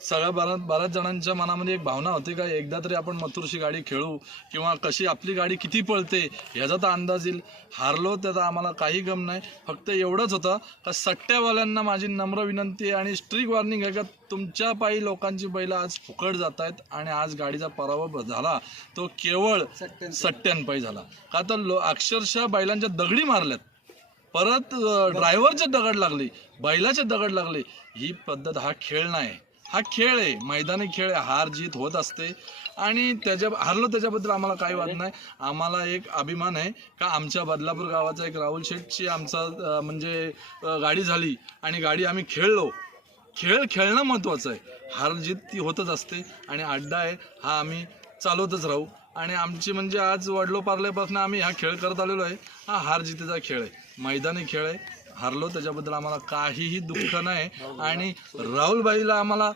सगळ्या बऱ्याच जणांच्या मनामध्ये एक भावना होती का एकदा तरी आपण मथुरशी गाडी खेळू किंवा कशी आपली गाडी किती पळते ह्याचा तर अंदाज येईल. हारलो त्याचा आम्हाला काही गम नाही. फक्त एवढंच होतं का सट्ट्यावाल्यांना माझी नम्र विनंती आणि स्ट्रिक वॉर्निंग आहे का तुमच्या पायी लोकांची बैल आज फुकट जात आहेत आणि आज गाडीचा पराभव झाला तो केवळ सट्ट्यांपायी झाला. का तर अक्षरशः बैलांच्या दगडी मारल्यात, परत ड्रायव्हरचे दगड लागले, बैलाचे दगड लागले. ही पद्धत हा खेळ नाही, हा खेळ आहे, मैदानी खेळ आहे. हार जीत होत असते आणि हारलो त्याच्याबद्दल आम्हाला काही वाद नाही. आम्हाला एक अभिमान आहे का आमच्या बदलापूर गावाचा एक राहुल शेठची आमचा म्हणजे गाडी झाली आणि गाडी आम्ही खेळलो. खेळणं महत्त्वाचं आहे. हार जीत ती होतच असते आणि अड्डा आहे हा आम्ही चालवतच राहू. आणि आमची म्हणजे आज वडलोपार्ल्यापासून आम्ही हा खेळ करत आलेलो आहे. हा हार जितेचा खेळ आहे, मैदानी खेळ आहे. हारलो त्याच्याबद्दल आम्हाला काहीही दुःख नाही आणि राहुलबाईला आम्हाला